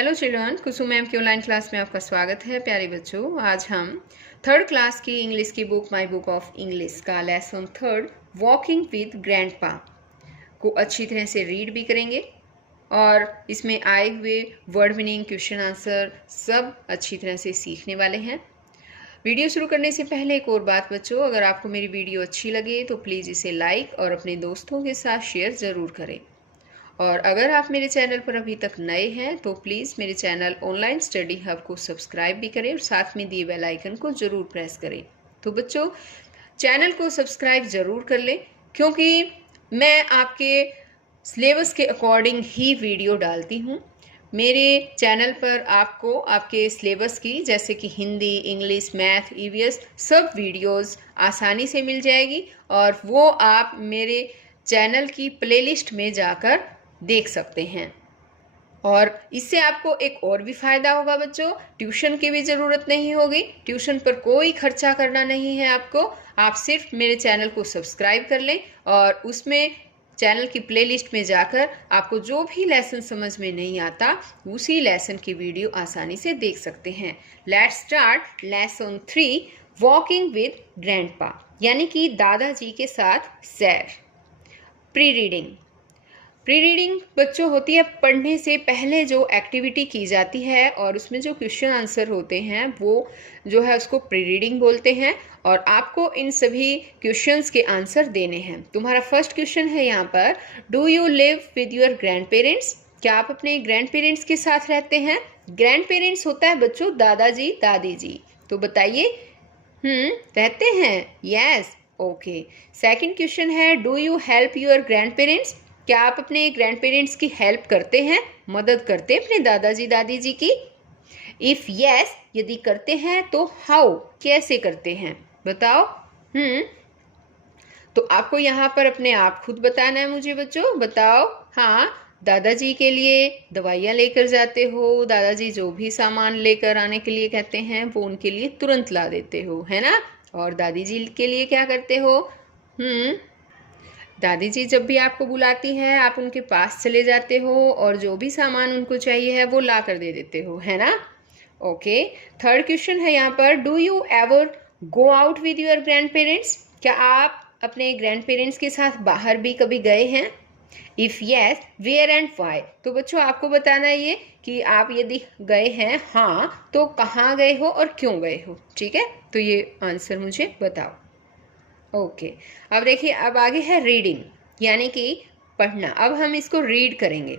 Hello children, Kusum ma'am की online class में आपका स्वागत है। प्यारे बच्चों, आज हम थर्ड क्लास की इंग्लिश की book my book of English का lesson third walking with grandpa को अच्छी तरह से रीड भी करेंगे और इसमें आए हुए वर्ड मीनिंग, क्वेश्चन आंसर सब अच्छी तरह से सीखने वाले हैं। वीडियो शुरू करने से पहले एक और बात बच्चों, अगर आपको मेरी वीडियो अच्छी लगे तो प्लीज़ इसे लाइक और अपने दोस्तों के साथ शेयर ज़रूर करें। और अगर आप मेरे चैनल पर अभी तक नए हैं तो प्लीज़ मेरे चैनल ऑनलाइन स्टडी हब को सब्सक्राइब भी करें और साथ में दिए बेल आइकन को ज़रूर प्रेस करें। तो बच्चों, चैनल को सब्सक्राइब ज़रूर कर लें, क्योंकि मैं आपके सिलेबस के अकॉर्डिंग ही वीडियो डालती हूँ। मेरे चैनल पर आपको आपके सिलेबस की, जैसे कि हिंदी, इंग्लिश, मैथ, ईवीएस, सब वीडियोस आसानी से मिल जाएगी और वो आप मेरे चैनल की प्लेलिस्ट में जाकर देख सकते हैं। और इससे आपको एक और भी फ़ायदा होगा बच्चों, ट्यूशन की भी ज़रूरत नहीं होगी। ट्यूशन पर कोई खर्चा करना नहीं है आपको। आप सिर्फ मेरे चैनल को सब्सक्राइब कर लें और उसमें चैनल की प्लेलिस्ट में जाकर आपको जो भी लेसन समझ में नहीं आता उसी लेसन की वीडियो आसानी से देख सकते हैं। Let's start lesson 3 walking with grandpa, यानी कि दादाजी के साथ सैर। प्री रीडिंग बच्चों होती है पढ़ने से पहले जो एक्टिविटी की जाती है और उसमें जो क्वेश्चन आंसर होते हैं वो जो है उसको प्री रीडिंग बोलते हैं। और आपको इन सभी क्वेश्चंस के आंसर देने हैं। तुम्हारा फर्स्ट क्वेश्चन है यहाँ पर, do you live with your grand parents? क्या आप अपने ग्रैंड पेरेंट्स के साथ रहते हैं? ग्रैंड पेरेंट्स होता है बच्चों दादाजी दादी जी। तो बताइए, रहते हैं? Yes, okay. सेकंड क्वेश्चन है, do you help your grand parents? क्या आप अपने ग्रैंड पेरेंट्स की हेल्प करते हैं, मदद करते हैं अपने दादाजी दादी जी की? इफ यस, यदि करते हैं तो हाउ, कैसे करते हैं बताओ। तो आपको यहाँ पर अपने आप खुद बताना है मुझे बच्चों। बताओ। हाँ, दादाजी के लिए दवाइयाँ लेकर जाते हो, दादाजी जो भी सामान लेकर आने के लिए कहते हैं वो उनके लिए तुरंत ला देते हो, है ना? और दादी जी के लिए क्या करते हो? दादी जी जब भी आपको बुलाती है आप उनके पास चले जाते हो और जो भी सामान उनको चाहिए है वो ला कर दे देते हो, है ना? ओके। थर्ड क्वेश्चन है यहाँ पर, do you ever go out with your grand parents? क्या आप अपने ग्रैंड पेरेंट्स के साथ बाहर भी कभी गए हैं? If yes, where and why? तो बच्चों आपको बताना है ये कि आप यदि गए हैं हाँ तो कहाँ गए हो और क्यों गए हो। ठीक है, तो ये आंसर मुझे बताओ। ओके। अब देखिए, अब आगे है रीडिंग, यानी कि पढ़ना। अब हम इसको रीड करेंगे।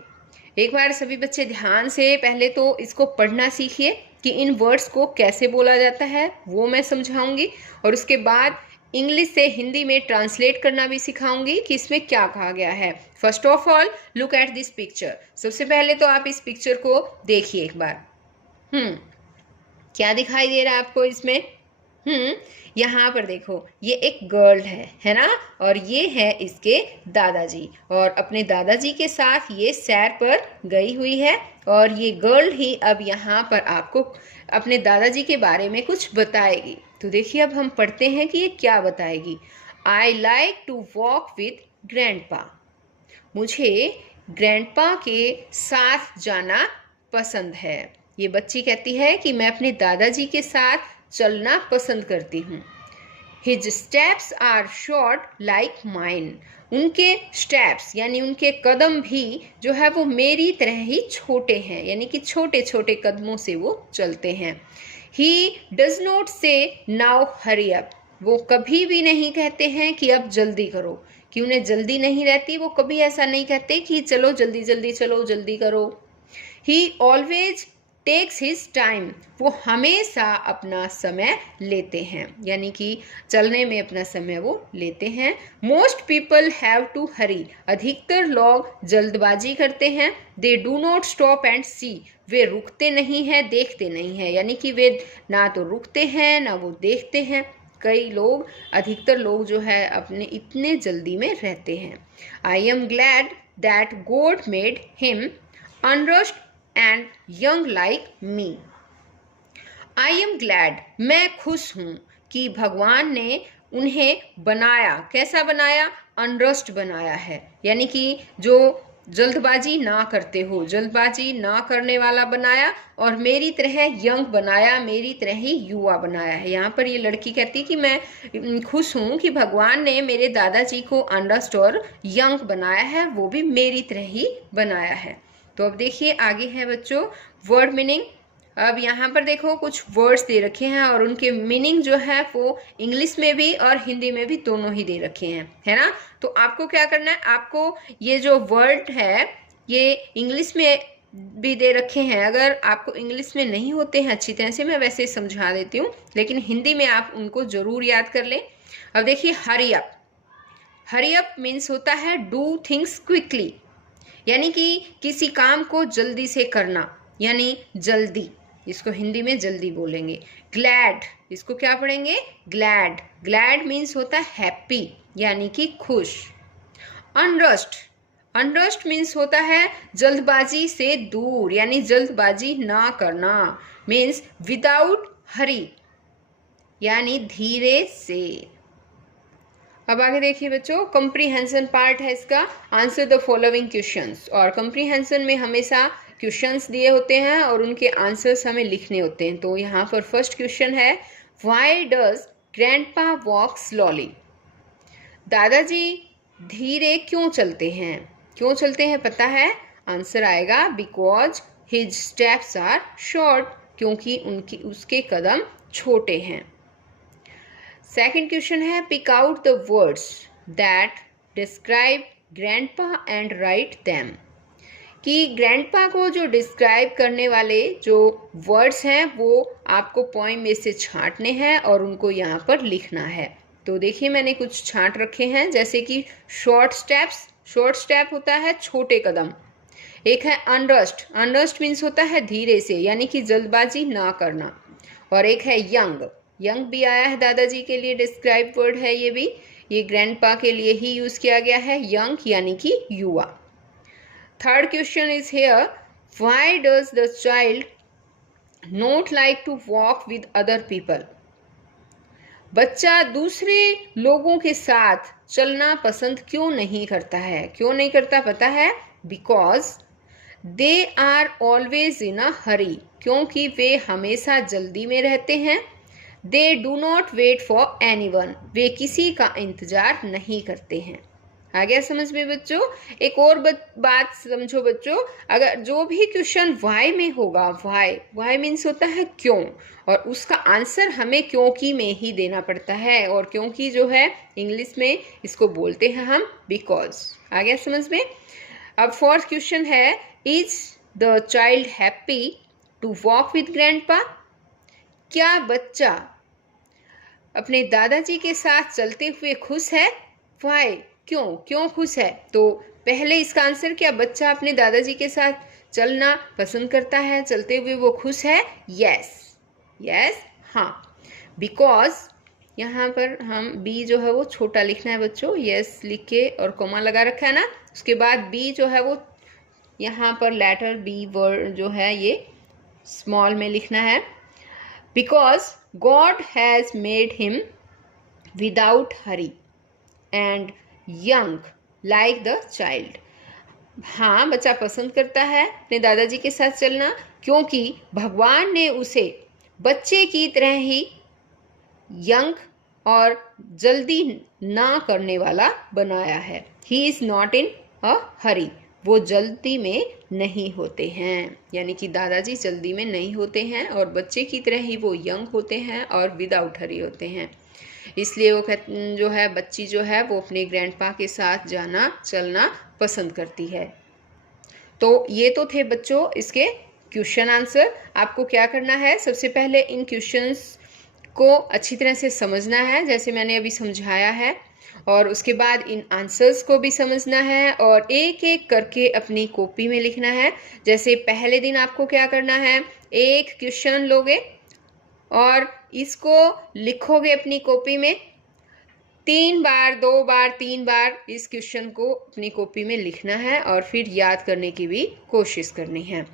एक बार सभी बच्चे ध्यान से पहले तो इसको पढ़ना सीखिए कि इन वर्ड्स को कैसे बोला जाता है, वो मैं समझाऊंगी और उसके बाद इंग्लिश से हिंदी में ट्रांसलेट करना भी सिखाऊंगी कि इसमें क्या कहा गया है। First of all look at this picture. सबसे पहले तो आप इस पिक्चर को देखिए एक बार। क्या दिखाई दे रहा है आपको इसमें? यहाँ पर देखो, ये एक गर्ल है ना? और ये है इसके दादाजी, और अपने दादाजी के साथ ये सैर पर गई हुई है। और ये गर्ल ही अब यहाँ पर आपको अपने दादाजी के बारे में कुछ बताएगी। तो देखिए, अब हम पढ़ते हैं कि ये क्या बताएगी। I like to walk with grandpa. मुझे ग्रैंडपा के साथ जाना पसंद है। ये बच्ची कहती है कि मैं अपने दादाजी के साथ चलना पसंद करती हूँ। His steps are short like mine. उनके स्टेप्स यानी उनके कदम भी जो है वो मेरी तरह ही छोटे हैं, यानी कि छोटे छोटे कदमों से वो चलते हैं। He does not say now hurry up. वो कभी भी नहीं कहते हैं कि अब जल्दी करो, कि उन्हें जल्दी नहीं रहती। वो कभी ऐसा नहीं कहते कि चलो जल्दी जल्दी चलो, जल्दी करो। He always takes his time. वो हमेशा अपना समय लेते हैं, यानी कि चलने में अपना समय वो लेते हैं। Most people have to hurry. अधिकतर लोग जल्दबाजी करते हैं। They do not stop and see. वे रुकते नहीं हैं, देखते नहीं हैं, यानी कि वे ना तो रुकते हैं ना वो देखते हैं। कई लोग, अधिकतर लोग जो है अपने इतने जल्दी में रहते हैं। I am glad that God made him unrushed and young like me. I am glad, मैं खुश हूँ कि भगवान ने उन्हें बनाया। कैसा बनाया? अनरस्ट बनाया है, यानी कि जो जल्दबाजी ना करते हो, जल्दबाजी ना करने वाला बनाया, और मेरी तरह यंग बनाया, मेरी तरह ही युवा बनाया है। यहाँ पर ये लड़की कहती है कि मैं खुश हूँ कि भगवान ने मेरे दादाजी को अंडस्ट और यंग बनाया है, वो भी मेरी तरह ही बनाया है। तो अब देखिए आगे है बच्चों वर्ड मीनिंग। अब यहाँ पर देखो कुछ वर्ड्स दे रखे हैं और उनके मीनिंग जो है वो इंग्लिश में भी और हिंदी में भी दोनों ही दे रखे हैं, है ना। तो आपको क्या करना है, आपको ये जो वर्ड है ये इंग्लिश में भी दे रखे हैं, अगर आपको इंग्लिश में नहीं होते हैं अच्छी तरह से, मैं वैसे समझा देती हूँ, लेकिन हिंदी में आप उनको जरूर याद कर लें। अब देखिए hurry up, hurry up means होता है डू थिंग्स क्विकली, यानी कि किसी काम को जल्दी से करना, यानी जल्दी, इसको हिंदी में जल्दी बोलेंगे। ग्लैड, इसको क्या पढ़ेंगे, ग्लैड, ग्लैड मीन्स होता है हैप्पी, यानी कि खुश। अनरस्ट, अनरस्ट मीन्स होता है जल्दबाजी से दूर, यानी जल्दबाजी ना करना, मीन्स विदाउट हरी, यानी धीरे से। अब आगे देखिए बच्चों कंप्रीहेंशन पार्ट है इसका, आंसर द फॉलोइंग क्वेश्चंस। और कंप्रीहेंशन में हमेशा क्वेश्चंस दिए होते हैं और उनके आंसर्स हमें लिखने होते हैं। तो यहाँ पर फर्स्ट क्वेश्चन है why does grandpa walk slowly, दादाजी धीरे क्यों चलते हैं, क्यों चलते हैं पता है, आंसर आएगा because his steps are short, क्योंकि उसके कदम छोटे हैं। सेकंड क्वेश्चन है pick out the words that describe grandpa and write them, कि ग्रैंडपा को जो डिस्क्राइब करने वाले जो वर्ड्स हैं वो आपको पोएम में से छांटने हैं और उनको यहाँ पर लिखना है। तो देखिए मैंने कुछ छांट रखे हैं, जैसे कि शॉर्ट स्टेप्स, शॉर्ट स्टेप होता है छोटे कदम। एक है अनरस्ट, अनरस्ट मीन्स होता है धीरे से, यानी कि जल्दबाजी ना करना। और एक है यंग, यंग भी आया है दादाजी के लिए डिस्क्राइब वर्ड है, ये भी ये ग्रैंडपा के लिए ही यूज किया गया है, यंग यानी कि युवा। Third question is here why does the child not like to walk with other people, बच्चा दूसरे लोगों के साथ चलना पसंद क्यों नहीं करता है, क्यों नहीं करता पता है, because they are always in a hurry, क्योंकि वे हमेशा जल्दी में रहते हैं। They do not wait for anyone, वे किसी का इंतजार नहीं करते हैं। आ गया समझ में बच्चों। एक और बात समझो बच्चों, अगर जो भी क्वेश्चन वाई में होगा, वाई, वाई मीन्स होता है क्यों, और उसका आंसर हमें क्योंकि में ही देना पड़ता है, और क्योंकि जो है इंग्लिश में इसको बोलते हैं हम बिकॉज। आ गया समझ में। अब फोर्थ क्वेश्चन है is the child happy to walk with grandpa, क्या बच्चा अपने दादाजी के साथ चलते हुए खुश है, वाई, क्यों, क्यों खुश है। तो पहले इसका आंसर क्या, बच्चा अपने दादाजी के साथ चलना पसंद करता है, चलते हुए वो खुश है, यस, यस, हाँ, बिकॉज यहाँ पर हम बी जो है वो छोटा लिखना है बच्चों, यस लिख के और कोमा लगा रखा है ना, उसके बाद बी जो है वो यहाँ पर लेटर बी वर्ड जो है ये स्मॉल में लिखना है, because God has made him without Hari and young like the child. हाँ, बच्चा पसंद करता है अपने दादाजी के साथ चलना, क्योंकि भगवान ने उसे बच्चे की तरह ही यंग और जल्दी ना करने वाला बनाया है। He is not in a हरी, वो जल्दी में नहीं होते हैं, यानी कि दादाजी जल्दी में नहीं होते हैं और बच्चे की तरह ही वो यंग होते हैं और विदाउट हरी होते हैं। इसलिए वो जो है बच्ची जो है वो अपने ग्रैंडपा के साथ जाना चलना पसंद करती है। तो ये तो थे बच्चों इसके क्वेश्चन आंसर। आपको क्या करना है, सबसे पहले इन क्वेश्चंस को अच्छी तरह से समझना है जैसे मैंने अभी समझाया है, और उसके बाद इन आंसर्स को भी समझना है और एक एक करके अपनी कॉपी में लिखना है। जैसे पहले दिन आपको क्या करना है, एक क्वेश्चन लोगे और इसको लिखोगे अपनी कॉपी में 3 बार, 2 बार, 3 बार इस क्वेश्चन को अपनी कॉपी में लिखना है और फिर याद करने की भी कोशिश करनी है।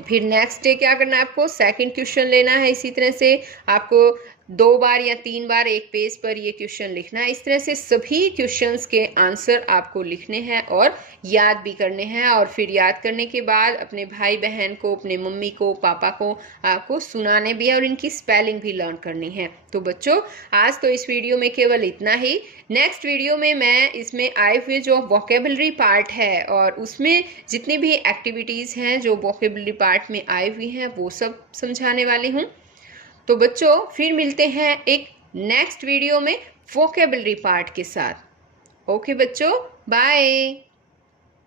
फिर नेक्स्ट डे क्या करना है, आपको सेकंड क्वेश्चन लेना है, इसी तरह से आपको 2 बार या 3 बार एक पेज पर ये क्वेश्चन लिखना है। इस तरह से सभी क्वेश्चंस के आंसर आपको लिखने हैं और याद भी करने हैं, और फिर याद करने के बाद अपने भाई बहन को, अपने मम्मी को, पापा को आपको सुनाने भी है और इनकी स्पेलिंग भी लर्न करनी है। तो बच्चों, आज तो इस वीडियो में केवल इतना ही। नेक्स्ट वीडियो में मैं इसमें आए हुए जो वोकेबलरी पार्ट है और उसमें जितनी भी एक्टिविटीज़ हैं जो वोकेबलरी पार्ट में आई हुई हैं वो सब समझाने वाली हूँ। तो बच्चों, फिर मिलते हैं एक नेक्स्ट वीडियो में वोकेबलरी पार्ट के साथ। ओके बच्चों, बाय।